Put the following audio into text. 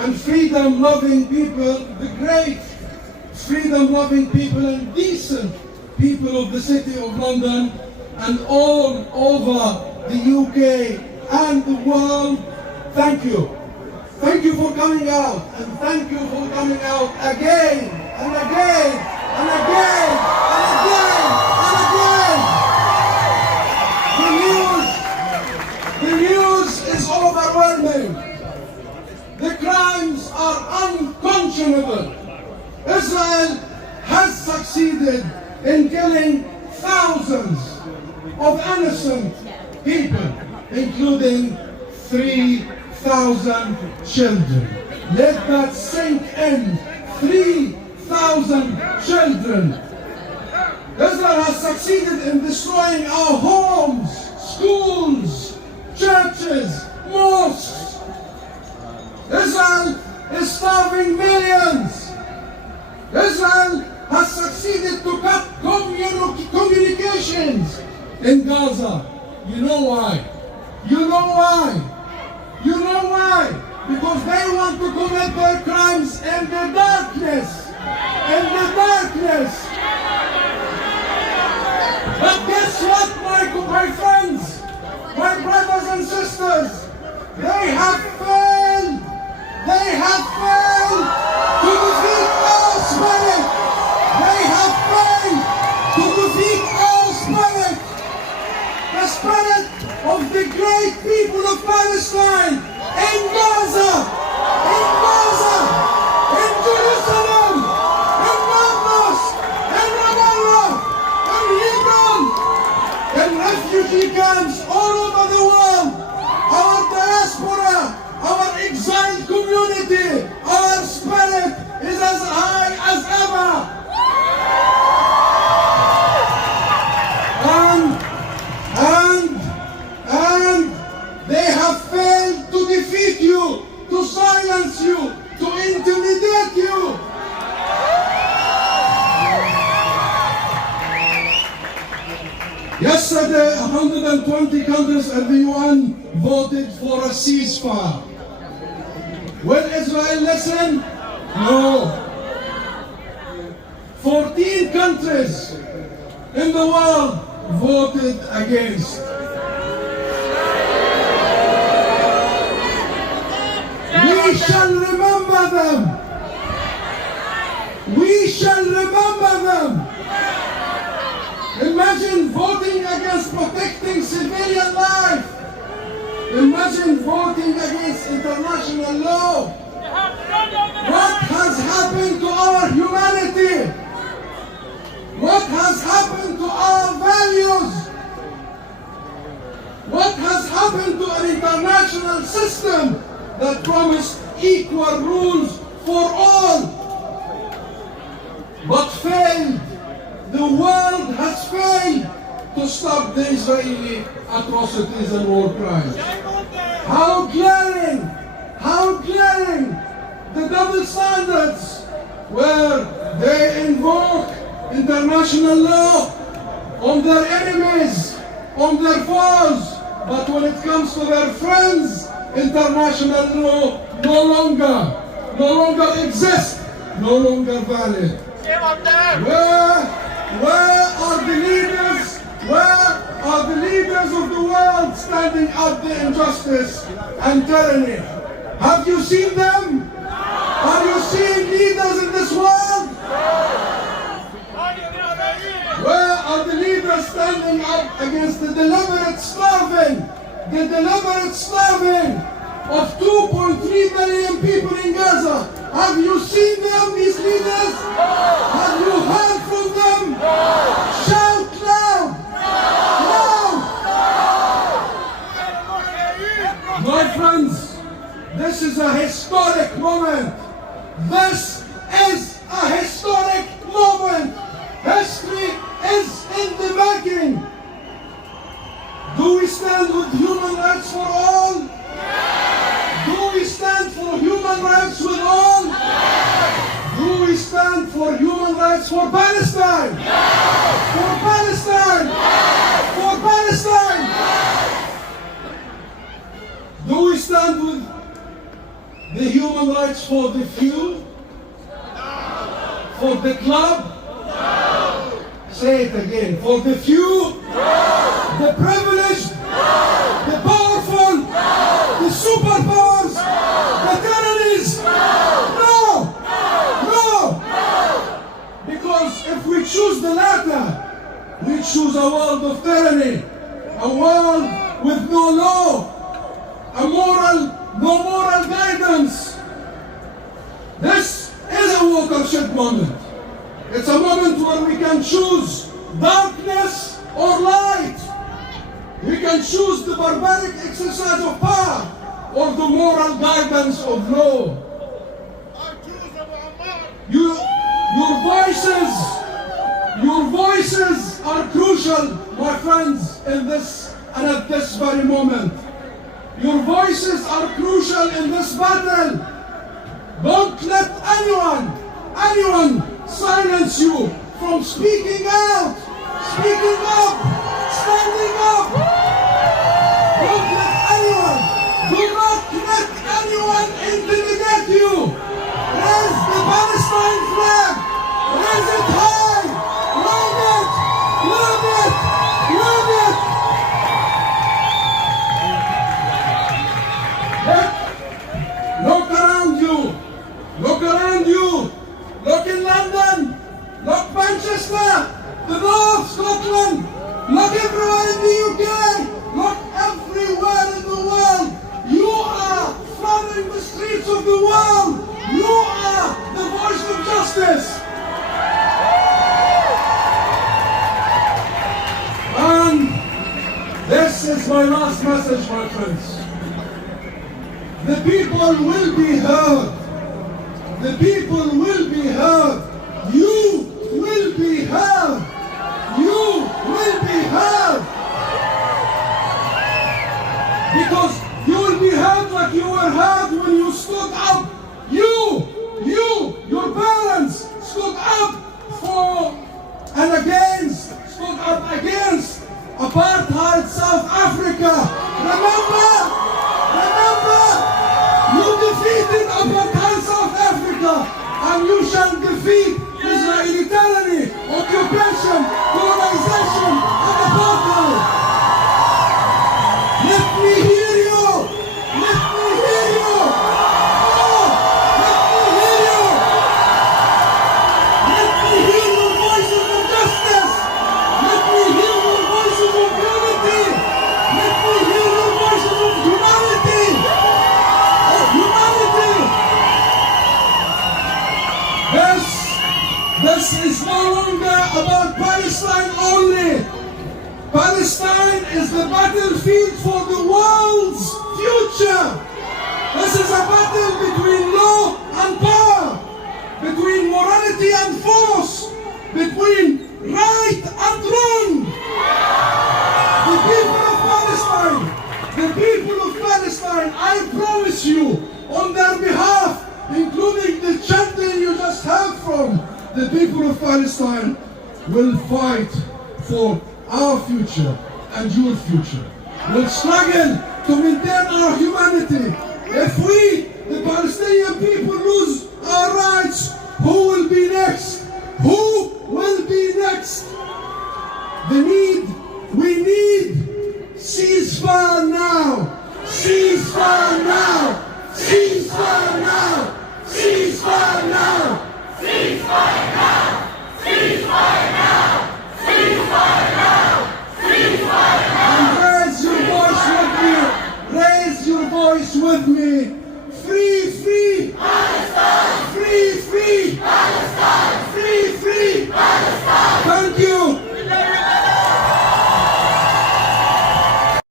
and freedom-loving people, the great freedom-loving people and decent people of the City of London and all over the UK and the world, thank you. Thank you for coming out, and thank you for coming out again and again and again and again and again. The news is overwhelming. The crimes are unconscionable. Israel has succeeded in killing thousands of innocent people, including 3,000 children. Let that sink in. 3,000 children. Israel has succeeded in destroying our homes, schools, churches, mosques. Israel is starving millions. Israel has succeeded to cut communications in Gaza. You know why? You know why? You know why? Because they want to commit their crimes in the darkness. In the darkness. But guess what, my friends? My brothers and sisters? They have failed. They have failed to defeat our spirit. They have failed to defeat our spirit. The spirit of the great people of Palestine in Gaza, in Jerusalem, in Nablus, in Ramallah, in Hebron, in refugee camps all over the world. Our diaspora, our exiled community, our spirit is as high as ever. And they have failed to defeat you, to silence you, to intimidate you. Yesterday, 120 countries at the UN voted for a ceasefire. Will Israel listen? No. 14 countries in the world voted against. We shall remember them. We shall remember them. Imagine voting against protecting civilian life. Imagine voting against international law. What has happened to our humanity? What has happened to our values? What has happened to an international system that promised equal rules for all, but failed? The world has failed to stop the Israeli atrocities and war crimes. How glaring the double standards where they invoke international law on their enemies, on their foes, but when it comes to their friends, international law no longer exists, no longer valid. Where are the leaders? Where are the leaders of the world standing up the injustice and tyranny? Have you seen them? Have you seen leaders in this world? Where are the leaders standing up against the deliberate starving of 2.3 million people in Gaza? Have you seen them, these leaders? Have you heard from them? Shout loud! My friends, this is a historic moment. This is a historic moment. History is in the making. Do we stand with human rights for all? Do we stand for human rights with all? Do we stand for human rights for Palestine? For Palestine? For Palestine? Do we stand with the human rights for the few? For the club? Say it again. For the few? The privileged? The powerful? The superpowers? The tyrannies? No! Because if we choose the latter, we choose a world of tyranny, a world with no law, no moral guidance. This is a watershed moment. It's a moment where we can choose darkness or light. We can choose the barbaric exercise of power or the moral guidance of law. Your voices are crucial, my friends, in this and at this very moment. Your voices are crucial in this battle. Don't let anyone silence you from speaking out, speaking up, standing up. Don't let anyone, do not let anyone intimidate you. Raise the Palestine flag, raise it high, wave it, wave it, wave it. Look around you, look around you. Look in London, look Manchester, the North, Scotland, look everywhere in the UK, look everywhere in the world. You are flooding the streets of the world. You are the voice of justice. And this is my last message, my friends. The people will be heard. The people will be heard. You will be heard. You will be heard. Because you will be heard like you were heard when you stood up. Your parents stood up for and against, stood up against apartheid South Africa. Remember, you defeated apartheid South Africa, and you shall defeat Israeli tyranny, occupation, colonization, and apartheid. Let me hear you. Let me hear you. Oh, let me hear you. Let me hear your voices of justice. Let me hear your voices of unity. Let me hear your voices of humanity. This is no longer about Palestine only. Palestine is the battlefield for the world's future. This is a battle between law and power, between morality and force, between right and wrong. The people of Palestine, I promise you, on their behalf, including the chanting you just heard from, the people of Palestine will fight for our future and your future. We'll struggle to maintain our humanity. If we, the Palestinian people, lose our rights, who will be next? Who will be next? We need ceasefire now. Ceasefire now. Ceasefire now. Ceasefire now. Ceasefire now! Ceasefire now! Ceasefire now! Ceasefire now! And raise your voice with me! Raise your voice with me!